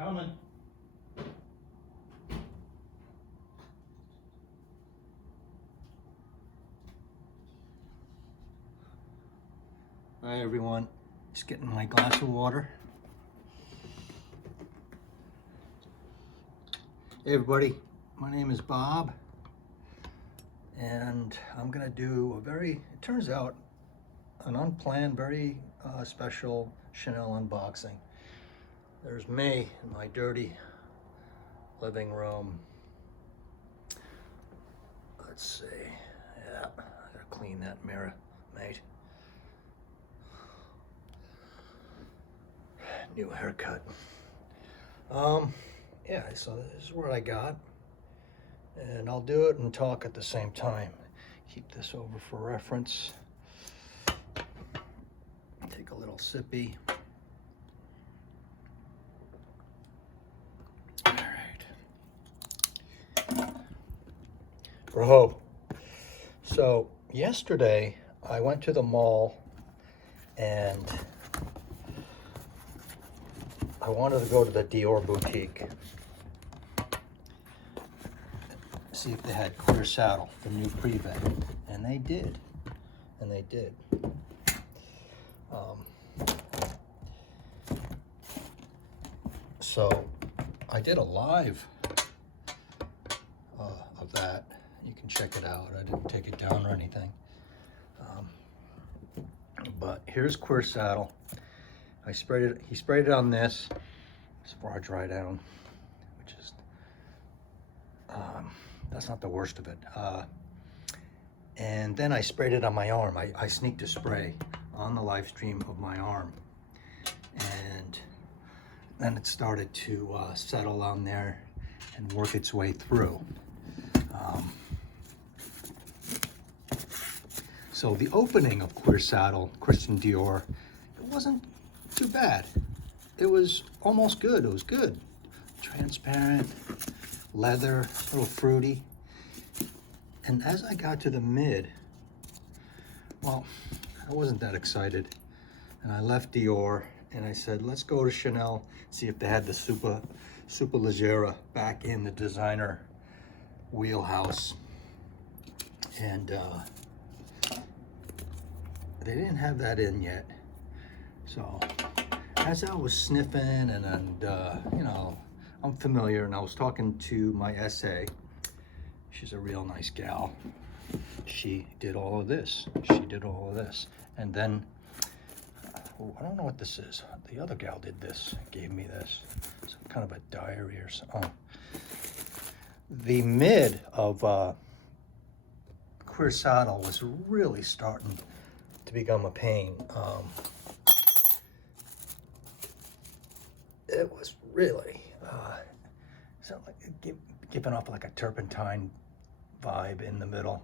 Coming. Hi everyone, just getting my glass of water. Hey everybody, my name is Bob, and I'm gonna do a it turns out, an unplanned, very special Chanel unboxing. There's me in my dirty living room. Let's see, yeah, I gotta clean that mirror, mate. New haircut. Yeah, so this is what I got, and I'll do it and talk at the same time. Keep this over for reference. Take a little sippy. All right. Bro. So yesterday I went to the mall and I wanted to go to the Dior boutique, see if they had Clear Saddle, the new pre-vet, and they did, so I did a live of that. You can check it out. I didn't take it down or anything, but here's Clear Saddle. He sprayed it on this before I dry down, which is, that's not the worst of it. And then I sprayed it on my arm. I sneaked a spray on the live stream of my arm. And then it started to settle on there and work its way through. So the opening of Clear Saddle, Christian Dior, it wasn't too bad. It was almost good. It was good. Transparent, leather, a little fruity. And as I got to the mid, well, I wasn't that excited. And I left Dior and I said, let's go to Chanel, see if they had the Super Leggera back in the designer wheelhouse. And they didn't have that in yet. So as I was sniffing and you know, I'm familiar, and I was talking to my SA. She's a real nice gal. She did all of this. And then, I don't know what this is. The other gal did this, gave me this. It's kind of a diary or something. Oh. The mid of Clear Saddle was really starting to become a pain. It was really giving off like a turpentine vibe in the middle,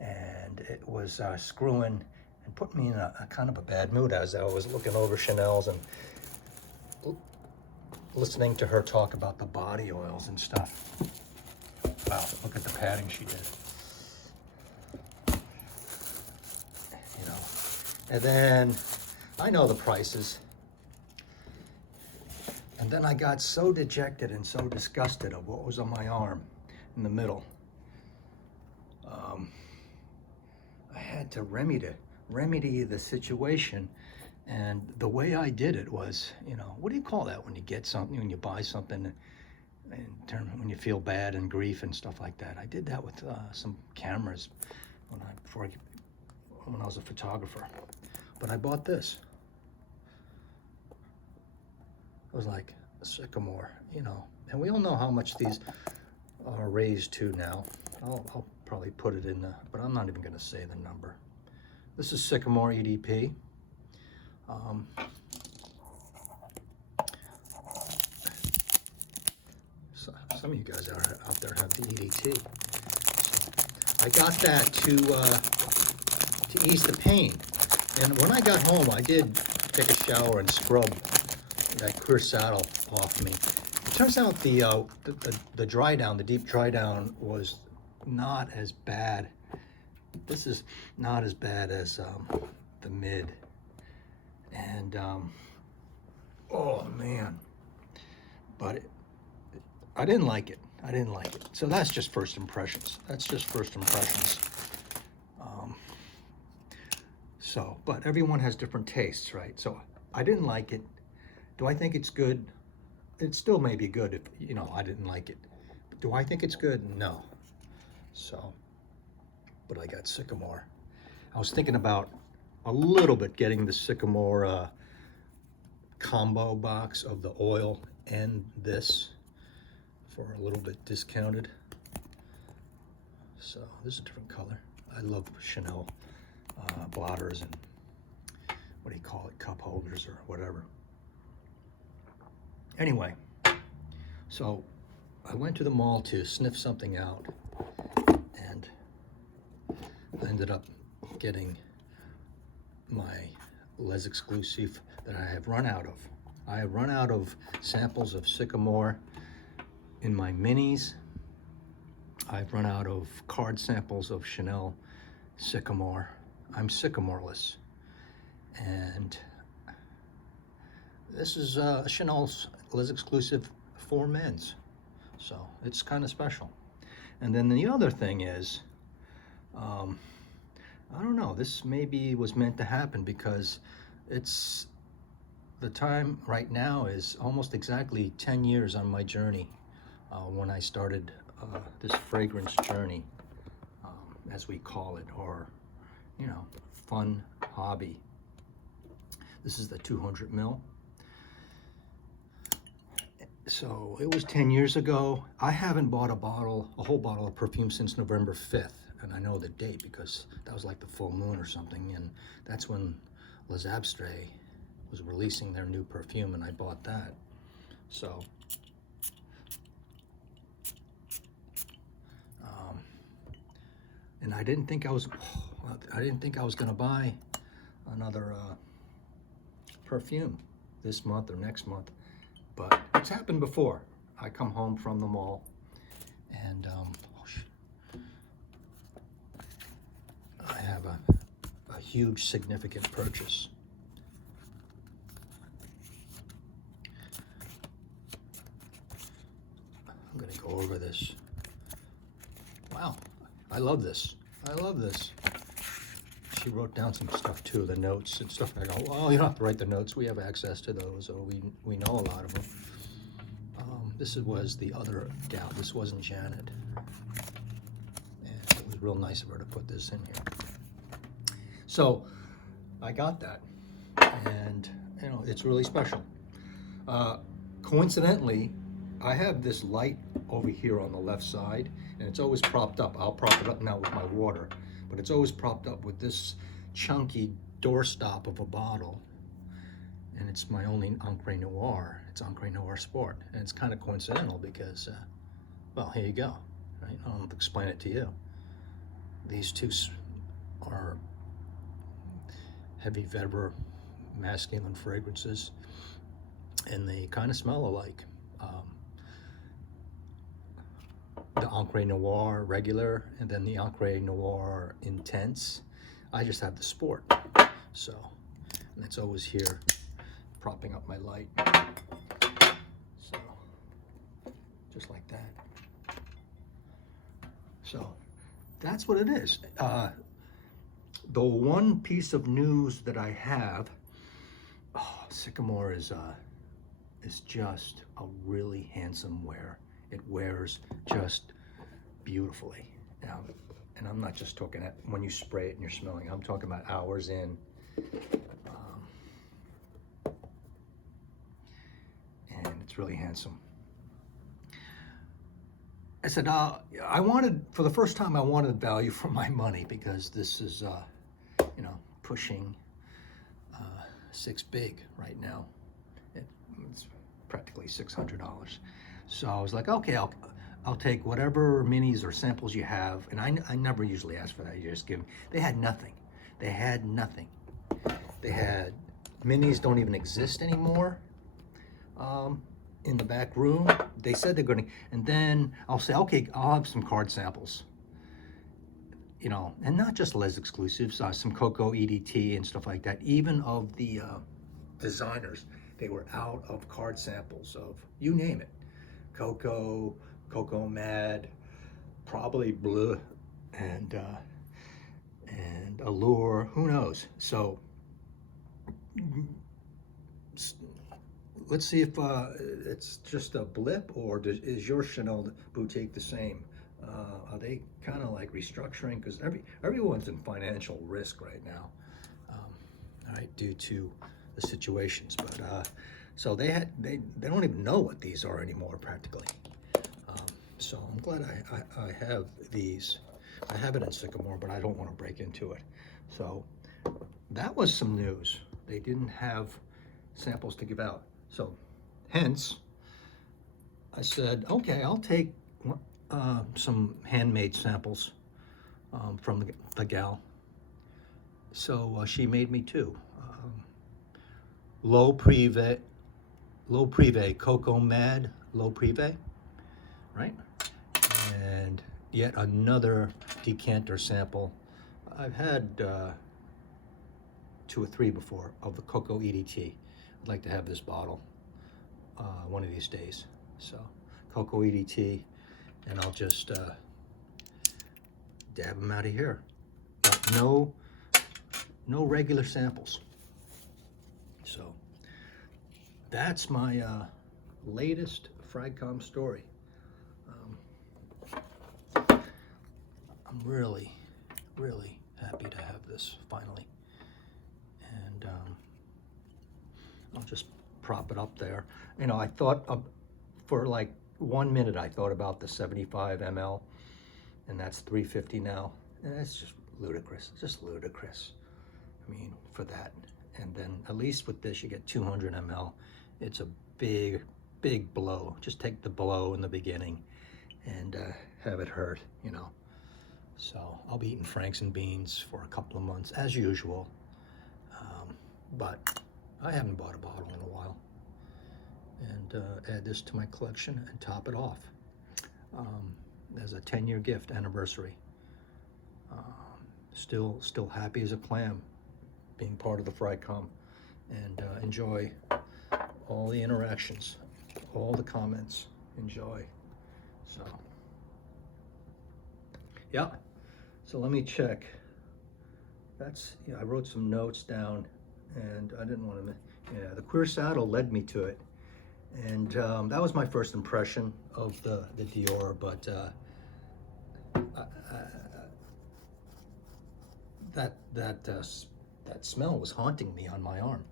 and it was screwing and putting me in a kind of a bad mood as I was looking over Chanel's and listening to her talk about the body oils and stuff. Wow, look at the padding she did. You know, and then I know the prices. And then I got so dejected and so disgusted of what was on my arm in the middle. I had to remedy the situation. And the way I did it was, you know, what do you call that when you get something, when you buy something, when you feel bad and grief and stuff like that? I did that with some cameras when I was a photographer. But I bought this. It was like a Sycomore, you know, and we all know how much these are raised to now. I'll probably put it in but I'm not even going to say the number. This is Sycomore Edp. So some of you guys out there have the EDT. So I got that to ease the pain. And when I got home, I did take a shower and scrub that Clear Saddle off me. It turns out the dry down, the deep dry down, was not as bad. This is not as bad as the mid. And oh man, but I didn't like it. I didn't like it. So that's just first impressions. That's just first impressions. But everyone has different tastes, right? So I didn't like it. Do I think it's good? It still may be good if, you know, I didn't like it. But do I think it's good? No. So, but I got Sycomore. I was thinking about a little bit getting the Sycomore combo box of the oil and this for a little bit discounted. So this is a different color. I love Chanel blotters and what do you call it, cup holders or whatever. Anyway, so I went to the mall to sniff something out, and I ended up getting my Les Exclusive that I have run out of. I have run out of samples of Sycomore in my minis. I've run out of card samples of Chanel Sycomore. I'm Sycamoreless. And this is Chanel's Les Exclusive for men's. So it's kind of special. And then the other thing is, I don't know, this maybe was meant to happen because it's, the time right now is almost exactly 10 years on my journey when I started this fragrance journey, as we call it, or, you know, fun hobby. This is the 200 ml. So it was 10 years ago. I haven't bought a whole bottle of perfume since November 5th. And I know the date because that was like the full moon or something. And that's when Les Abstrait was releasing their new perfume, and I bought that. So, and I didn't think I was gonna buy another perfume this month or next month, but it's happened before. I come home from the mall and I have a huge significant purchase. I'm gonna go over this. Wow, I love this. I love this. She wrote down some stuff too, the notes and stuff. I go, well, you don't have to write the notes. We have access to those, or we know a lot of them. This was the other gal. This wasn't Janet. And it was real nice of her to put this in here. So I got that, and you know, it's really special. Coincidentally, I have this light over here on the left side, and it's always propped up. I'll prop it up now with my water, but it's always propped up with this chunky doorstop of a bottle, and it's my only Encre Noir. It's Encre Noir Sport, and it's kind of coincidental because, well, here you go. Right? I don't have to explain it to you. These two are heavy vetiver masculine fragrances, and they kind of smell alike. The Encre Noir regular, and then the Encre Noir Intense. I just have the Sport, so, and it's always here propping up my light. So just like that. So that's what it is. The one piece of news that I have, Sycomore is just a really handsome wear. It wears just beautifully. Now, and I'm not just talking at when you spray it and you're smelling. I'm talking about hours in. And it's really handsome. I said, I wanted, for the first time, I wanted value for my money, because this is, you know, pushing $6 big right now. It's practically $600. So I was like, okay, I'll take whatever minis or samples you have. And I never usually ask for that. You just give them. They had nothing. They had nothing. They had, minis don't even exist anymore in the back room. They said they're going to, and then I'll say, okay, I'll have some card samples. You know, and not just Les Exclusives, some Coco EDT and stuff like that. Even of the designers. they were out of card samples of, you name it, Cocoa, Cocoa Mad, probably Bleu, and Allure, who knows? So let's see if it's just a blip, or is your Chanel boutique the same? Are they kind of like restructuring? Because everyone's in financial risk right now, all right, due to the situations. But so they don't even know what these are anymore practically. So I'm glad I have these. I have it in Sycomore, but I don't want to break into it. So that was some news. They didn't have samples to give out. So hence, I said, okay, I'll take some handmade samples from the gal. So she made me two. Low Privé Cocoa Mad Low Privé, right? And yet another decanter sample. I've had 2 or 3 before of the Cocoa EDT. I'd like to have this bottle one of these days. So Cocoa EDT, and I'll just dab them out of here. But no regular samples. So that's my latest Fragcom story. I'm really happy to have this finally. And I'll just prop it up there. You know, I thought for like 1 minute, I thought about the 75 ml, and that's $3.50 now. And that's just ludicrous, I mean, for that. And then at least with this, you get 200 ml. It's a big blow. Just take the blow in the beginning and have it hurt, you know. So I'll be eating Franks and beans for a couple of months as usual. But I haven't bought a bottle in a while. And add this to my collection and top it off as a 10-year gift anniversary. Still happy as a clam being part of the Fragcom, and enjoy all the interactions, all the comments, enjoy. So yeah, so let me check. That's, yeah, I wrote some notes down, and I didn't want to, yeah, the Queer Saddle led me to it. And that was my first impression of the Dior, but that smell was haunting me on my arm,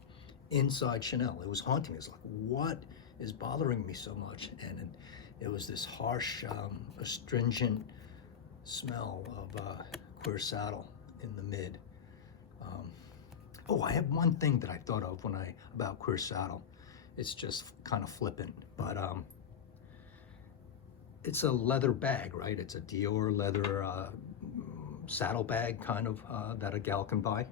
inside Chanel. It was haunting me. It's like, what is bothering me so much? And it was this harsh, astringent smell of Queer Saddle in the mid. Oh, I have one thing that I thought of about Queer Saddle. It's just kind of flippant, but it's a leather bag, right? It's a Dior leather saddle bag, kind of, that a gal can buy.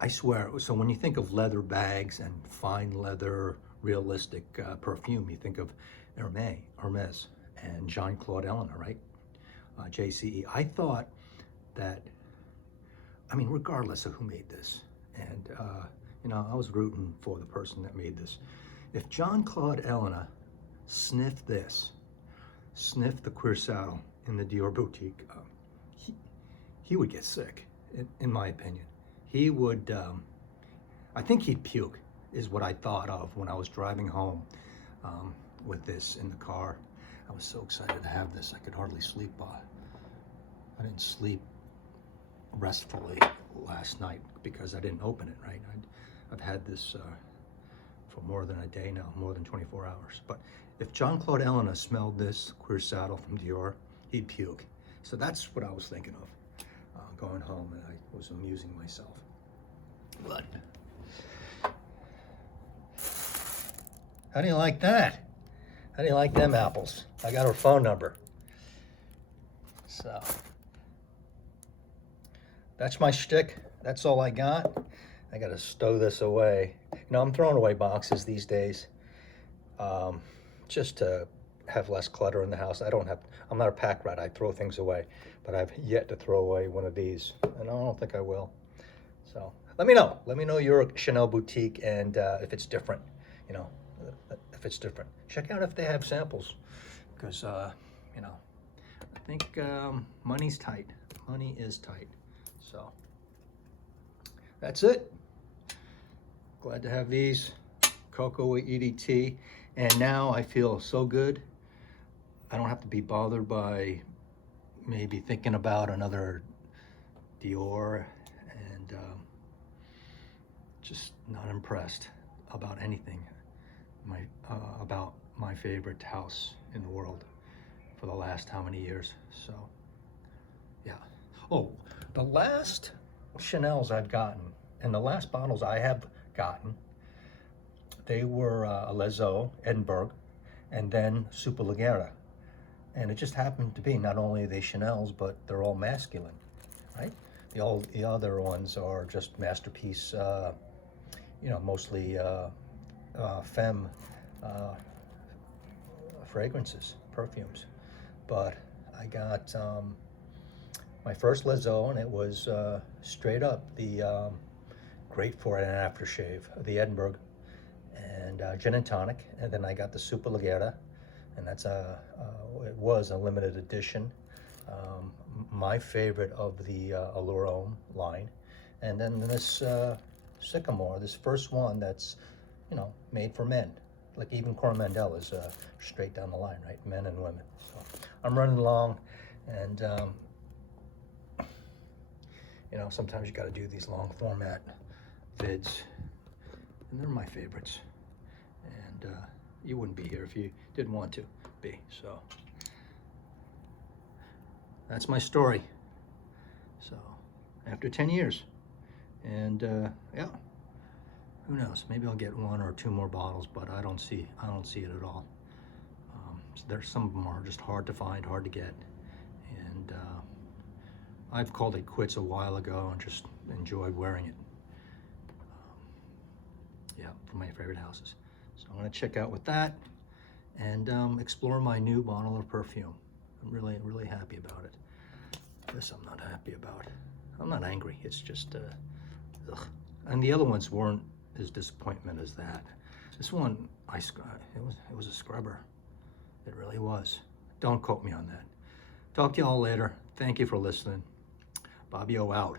I swear, so when you think of leather bags and fine leather, realistic perfume, you think of Hermes and Jean-Claude Ellena, right? JCE. I thought that, I mean, regardless of who made this, and you know, I was rooting for the person that made this. If Jean-Claude Ellena sniffed the Queer Saddle in the Dior boutique, he would get sick, in my opinion. He would, I think he'd puke, is what I thought of when I was driving home with this in the car. I was so excited to have this, I could hardly sleep. I didn't sleep restfully last night because I didn't open it, right? I've had this for more than a day now, more than 24 hours. But if Jean-Claude Ellena smelled this Queer Saddle from Dior, he'd puke. So that's what I was thinking of going home, and I was amusing myself. But how do you like that? How do you like them apples? I got her phone number. So that's my shtick. That's all I got. I gotta stow this away. You know, I'm throwing away boxes these days, just to have less clutter in the house. I'm not a pack rat. I throw things away, but I've yet to throw away one of these, and I don't think I will. So let me know your Chanel boutique, and if it's different, you know, if it's different. Check out if they have samples, because you know, I think money's tight. Money is tight. So that's it. Glad to have these Cocoa EDT, and now I feel so good. I don't have to be bothered by maybe thinking about another Dior, and just not impressed about anything about my favorite house in the world for the last how many years. So yeah. Oh, the last Chanel's I've gotten, and the last bottles I have gotten, they were Les Eaux, Edinburgh, and then Superleggera. And it just happened to be not only are they Chanel's, but they're all masculine, right? The other ones are just masterpiece, you know, mostly femme fragrances, perfumes. But I got my first Les Eaux, and it was straight up the great for an aftershave, the Edinburgh, and gin and tonic. And then I got the Superleggera, and that's it was a limited edition. My favorite of the Allure Homme line. And then this Sycomore, this first one that's, you know, made for men. Like even Coromandel is straight down the line, right? Men and women. So I'm running along, and you know, sometimes you got to do these long format vids, and they're my favorites. And you wouldn't be here if you didn't want to be. So that's my story. So after 10 years, and yeah, who knows? Maybe I'll get 1 or 2 more bottles, but I don't see it at all. So there's some of them are just hard to find, hard to get, and I've called it quits a while ago and just enjoyed wearing it. Yeah, from my favorite houses. So I'm gonna check out with that and explore my new bottle of perfume. I'm really happy about it. This I'm not happy about. I'm not angry. It's just, ugh. And the other ones weren't as disappointment as that. This one, it was a scrubber. It really was. Don't quote me on that. Talk to you all later. Thank you for listening. Bobby O out.